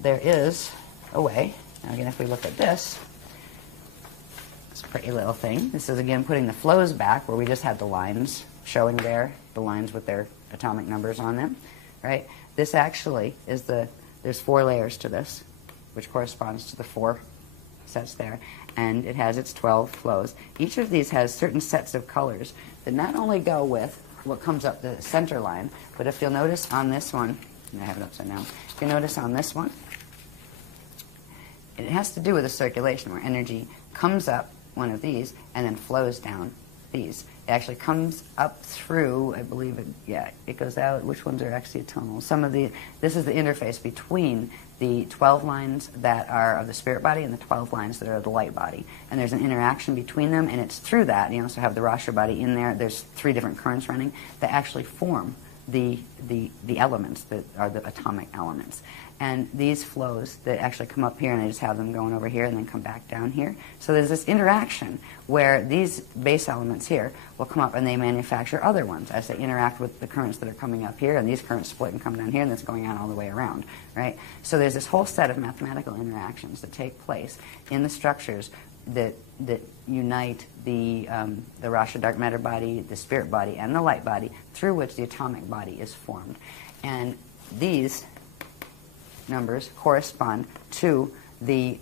there is a way. Now again, if we look at this, it's a pretty little thing. This is again putting the flows back where we just had the lines showing there, the lines with their atomic numbers on them, right? This actually is there's 4 layers to this, which corresponds to the 4 sets there, and it has its 12 flows. Each of these has certain sets of colors that not only go with what comes up the center line, but if you'll notice on this one, and I have it upside down, if you notice on this one, it has to do with the circulation where energy comes up one of these and then flows down these. It actually comes up through, I believe it goes out. Which ones are axiotonal? This is the interface between the 12 lines that are of the spirit body and the 12 lines that are of the light body. And there's an interaction between them, and it's through that. You also have the Rasha body in there. There's 3 different currents running that actually form the elements that are the atomic elements. And these flows that actually come up here, and I just have them going over here and then come back down here. So there's this interaction where these base elements here will come up and they manufacture other ones as they interact with the currents that are coming up here, and these currents split and come down here, and that's going on all the way around, right? So there's this whole set of mathematical interactions that take place in the structures that unite the Rasha dark matter body, the spirit body, and the light body, through which the atomic body is formed. And these numbers correspond to the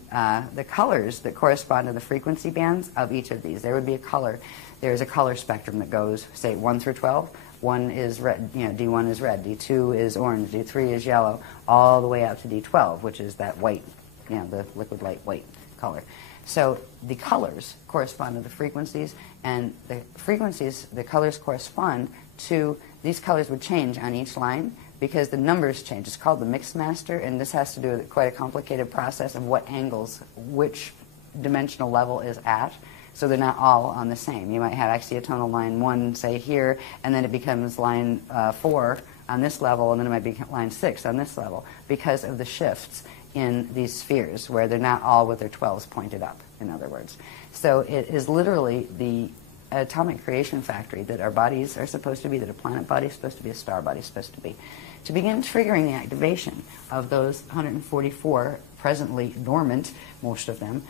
colors that correspond to the frequency bands of each of these. There would be a color. There's a color spectrum that goes, say, 1 through 12. 1 is red, D1 is red, D2 is orange, D3 is yellow, all the way out to D12, which is that white, the liquid light white color. So the colors correspond to the frequencies, and the frequencies, the colors correspond to, these colors would change on each line because the numbers change. It's called the mix master, and this has to do with quite a complicated process of what angles, which dimensional level is at. So they're not all on the same. You might have axiotonal line 1, say, here, and then it becomes line 4 on this level, and then it might be line 6 on this level, because of the shifts in these spheres, where they're not all with their 12s pointed up, in other words. So it is literally the atomic creation factory that our bodies are supposed to be, that a planet body is supposed to be, a star body is supposed to be, to begin triggering the activation of those 144 presently dormant, most of them,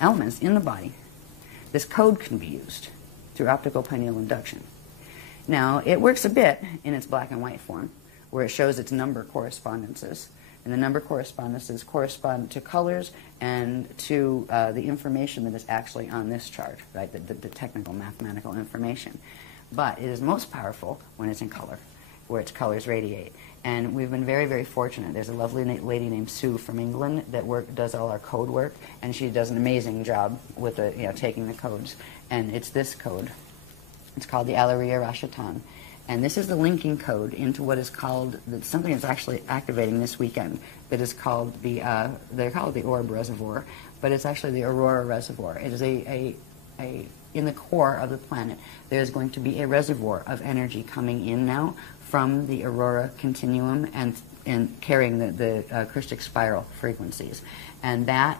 elements in the body. This code can be used through optical pineal induction. Now, it works a bit in its black and white form, where it shows its number correspondences. And the number correspondences correspond to colors and to the information that is actually on this chart, right? The technical mathematical information. But it is most powerful when it's in color, where its colors radiate. And we've been very, very fortunate. There's a lovely lady named Sue from England that does all our code work, and she does an amazing job with taking the codes. And it's this code. It's called the Alaria Rashatan. And this is the linking code into what is called, something that's actually activating this weekend, that is called they call it the Orb Reservoir, but it's actually the Aurora Reservoir. It is in the core of the planet, there's going to be a reservoir of energy coming in now from the Aurora continuum and carrying the Christic spiral frequencies. And that,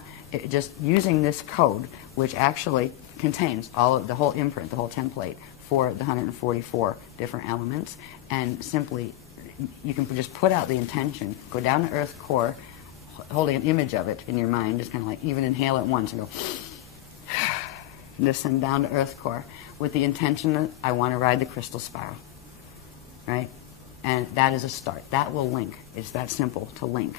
just using this code, which actually contains the whole imprint, the whole template, for the 144 different elements, and simply you can just put out the intention, go down to Earth core, holding an image of it in your mind, just kind of like even inhale it once and go, just send down to Earth core with the intention that I want to ride the crystal spiral, right? And that is a start. That will link. It's that simple to link.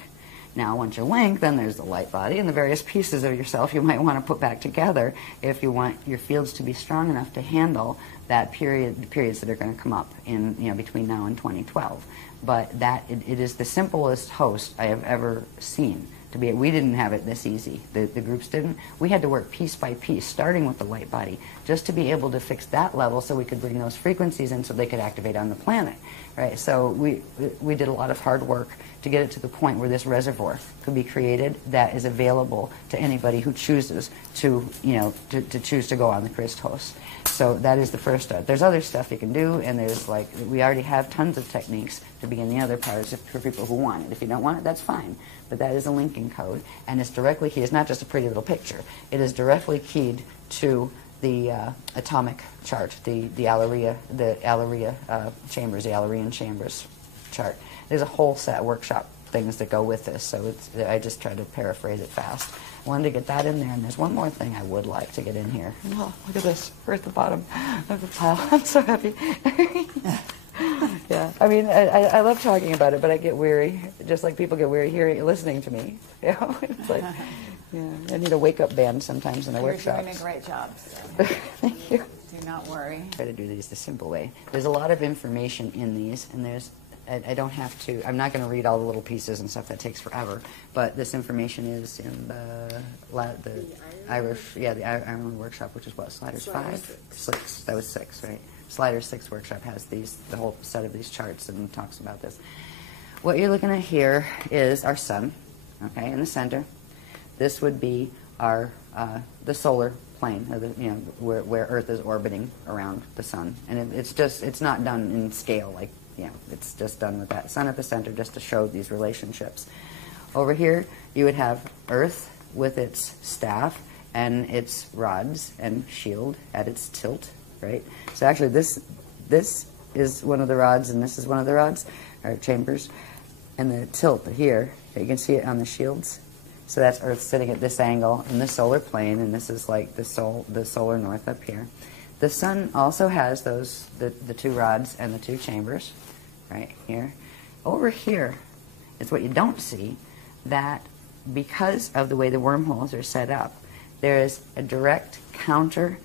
Now, once you link, then there's the light body and the various pieces of yourself you might want to put back together if you want your fields to be strong enough to handle that the periods that are going to come up in between now and 2012. But it is the simplest host I have ever seen to be. We didn't have it this easy. The groups didn't. We had to work piece by piece, starting with the light body, just to be able to fix that level so we could bring those frequencies in so they could activate on the planet. Right? So we did a lot of hard work to get it to the point where this reservoir could be created that is available to anybody who chooses to choose to go on the Christ host. So that is the first step. There's other stuff you can do, and there's we already have tons of techniques to begin the other parts for people who want it. If you don't want it, that's fine. But that is a linking code, and it's directly keyed. It's not just a pretty little picture. It is directly keyed to the atomic chart, the Alaria chambers, the Alarian chambers chart. There's a whole workshop things that go with this, so I just try to paraphrase it fast. I wanted to get that in there, and there's one more thing I would like to get in here. Oh, look at this. We're at the bottom of the pile. I'm so happy. Yeah, I mean, I love talking about it, but I get weary, just like people get weary listening to me. You know, it's like, yeah, I need a wake-up band sometimes in the workshops. You're doing a great job. So. Thank you. Do not worry. Try to do these the simple way. There's a lot of information in these, and I don't have to, I'm not going to read all the little pieces and stuff, that takes forever, but this information is in the Irish, the Ireland workshop, which is what, Sliders 5? 6. That was 6, right? Sliders 6 workshop has the whole set of these charts and talks about this. What you're looking at here is our sun, okay, in the center. This would be our, the solar plane, where Earth is orbiting around the sun. And it's not done in scale, like, it's just done with that sun at the center just to show these relationships. Over here, you would have Earth with its staff and its rods and shield at its tilt, right? So actually, this is one of the rods, and this is one of the rods, or chambers. And the tilt here, you can see it on the shields. So that's Earth sitting at this angle in the solar plane, and this is like the solar north up here. The sun also has the 2 rods and the 2 chambers, right here. Over here is what you don't see, that because of the way the wormholes are set up, there is a direct counter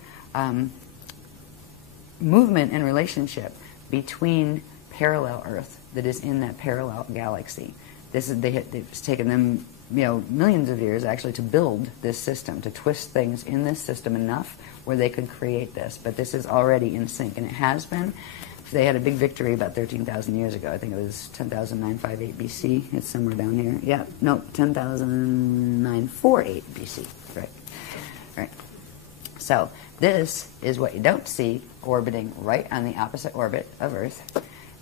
movement and relationship between parallel Earth that is in that parallel galaxy. They've taken them millions of years actually to build this system, to twist things in this system enough where they could create this. But this is already in sync, and it has been. They had a big victory about 13,000 years ago. I think it was 10,958 BC. It's somewhere down here. Yeah, no, 10,948 BC. Right. So this is what you don't see orbiting right on the opposite orbit of Earth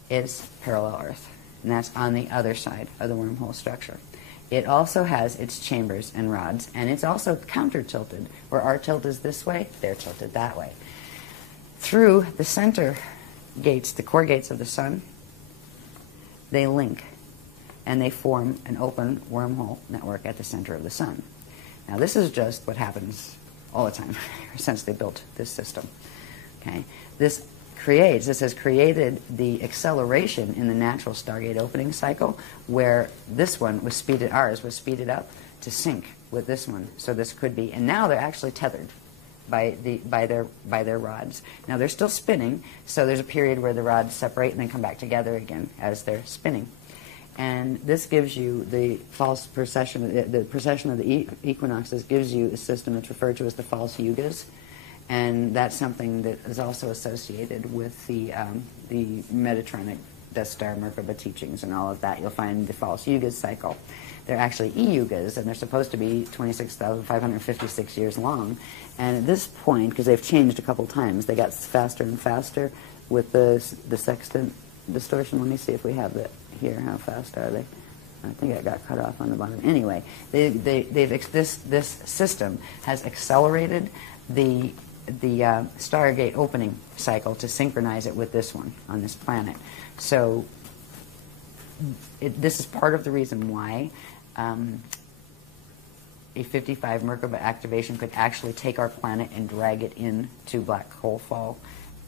is parallel Earth, and that's on the other side of the wormhole structure. It also has its chambers and rods, and it's also counter-tilted. Where our tilt is this way, they're tilted that way. Through the center gates, the core gates of the sun, they link, and they form an open wormhole network at the center of the sun. Now, this is just what happens all the time since they built this system. Okay, this has created the acceleration in the natural Stargate opening cycle, where ours was speeded up to sync with this one. So this could be, and now they're actually tethered by their rods. Now they're still spinning, so there's a period where the rods separate and then come back together again as they're spinning. And this gives you the false precession, the precession of the equinoxes gives you a system that's referred to as the false yugas. And that's something that is also associated with the Metatronic Death Star Merkaba teachings and all of that. You'll find the false yugas cycle. They're actually E-yugas, and they're supposed to be 26,556 years long. And at this point, because they've changed a couple times, they got faster and faster with the sextant distortion. Let me see if we have that here. How fast are they? I think it got cut off on the bottom. Anyway, this system has accelerated the Stargate opening cycle to synchronize it with this one on this planet. So this is part of the reason why a 55 Merkaba activation could actually take our planet and drag it into black hole fall,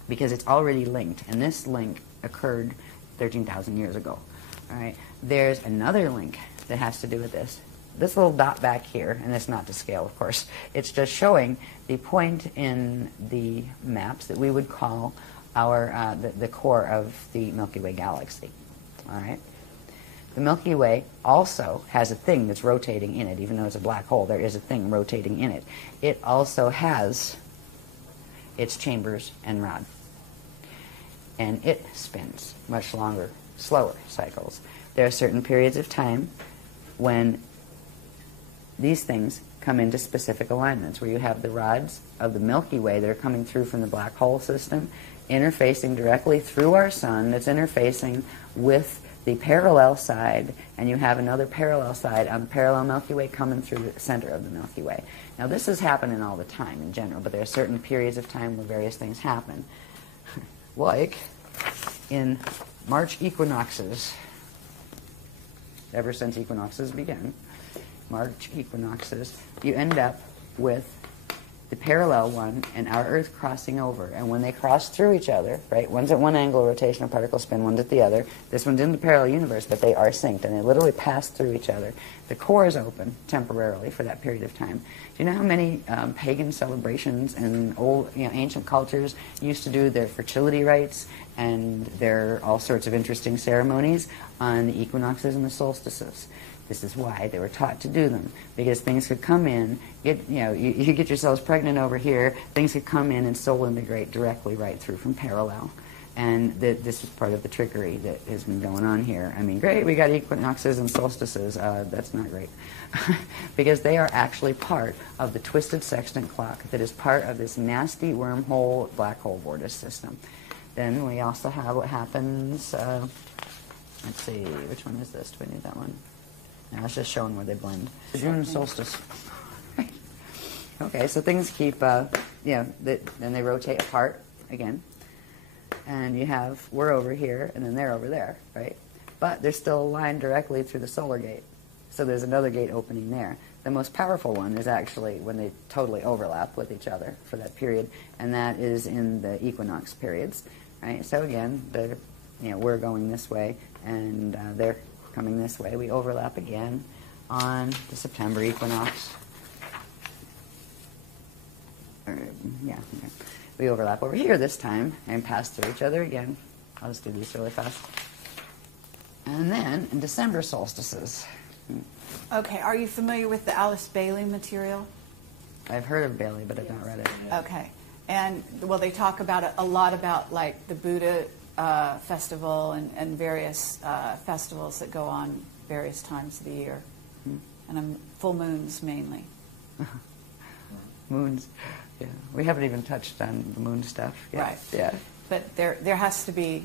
because it's already linked, and this link occurred 13,000 years ago. All right. There's another link that has to do with this. This little dot back here, and it's not to scale, of course, it's just showing the point in the maps that we would call our the core of the Milky Way galaxy. All right. The Milky Way also has a thing that's rotating in it. Even though it's a black hole, there is a thing rotating in it. It also has its chambers and rod. And it spins much longer, slower cycles. There are certain periods of time when these things come into specific alignments, where you have the rods of the Milky Way that are coming through from the black hole system, interfacing directly through our sun, that's interfacing with the parallel side, and you have another parallel side on the parallel Milky Way coming through the center of the Milky Way. Now, this is happening all the time in general, but there are certain periods of time where various things happen. Like in March equinoxes, ever since equinoxes began, March equinoxes, you end up with the parallel one and our Earth crossing over. And when they cross through each other, right, one's at one angle of rotation of particle spin, one's at the other. This one's in the parallel universe, but they are synced, and they literally pass through each other. The core is open temporarily for that period of time. Do you know how many pagan celebrations and old, ancient cultures used to do their fertility rites and their all sorts of interesting ceremonies on the equinoxes and the solstices? This is why they were taught to do them, because things could come in, you get yourselves pregnant over here, things could come in and soul integrate directly right through from parallel. And this is part of the trickery that has been going on here. I mean, great, we got equinoxes and solstices. That's not great. Because they are actually part of the twisted sextant clock that is part of this nasty wormhole black hole vortex system. Then we also have what happens, let's see, which one is this? Do we need that one? Now it's just showing where they blend. The June solstice. Okay, so things keep, then they rotate apart again. And you have, we're over here, and then they're over there, right? But they're still aligned directly through the solar gate. So there's another gate opening there. The most powerful one is actually when they totally overlap with each other for that period, and that is in the equinox periods, right? So again, we're going this way, and they're coming this way. We overlap again on the September equinox. We overlap over here this time and pass through each other again. I'll just do these really fast. And then in December solstices. Okay, are you familiar with the Alice Bailey material? I've heard of Bailey, but I've not read it. Okay, and well, they talk about it a lot about like the Buddha festival and various festivals that go on various times of the year, and full moons mainly. Moons, yeah. We haven't even touched on the moon stuff yet. Right. Yeah. But there has to be,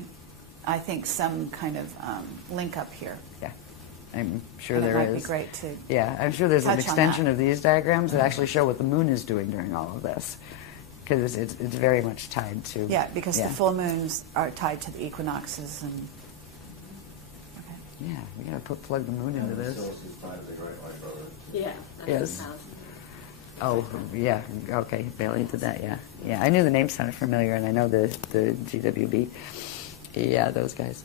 I think, some kind of link up here. Yeah. I'm sure and there is. It might be great to. Yeah, I'm sure there's an extension that. of these diagrams that actually show what the moon is doing during all of this, because it's very much tied to. Yeah, because the full moons are tied to the equinoxes and. Okay. Yeah, we gotta plug the moon into this. Yeah. Yes. Oh, yeah. Okay, Bailey did that. Yeah, yeah. I knew the name sounded familiar, and I know the GWB. Yeah, those guys.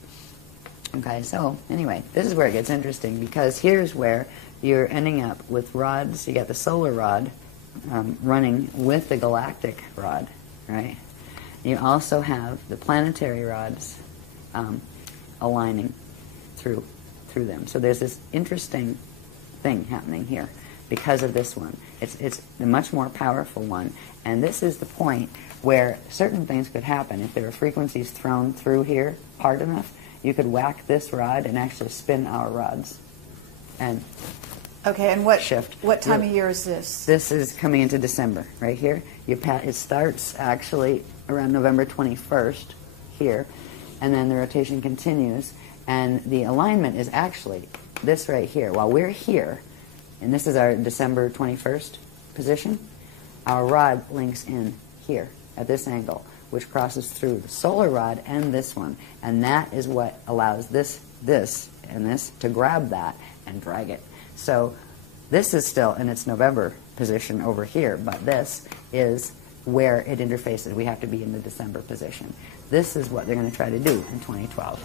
Okay, so anyway, this is where it gets interesting, because here's where you're ending up with rods. You got the solar rod running with the galactic rod, right? You also have the planetary rods aligning through them. So there's this interesting thing happening here because of this one. It's a much more powerful one, and this is the point where certain things could happen. If there are frequencies thrown through here hard enough, you could whack this rod and actually spin our rods. And okay, and what shift. What time of year is this? This is coming into December, right here. It starts actually around November 21st here, and then the rotation continues, and the alignment is actually this right here. While we're here, and this is our December 21st position, our rod links in here at this angle, which crosses through the solar rod and this one, and that is what allows this, and this to grab that and drag it. So this is still in its November position over here, but this is where it interfaces. We have to be in the December position. This is what they're going to try to do in 2012.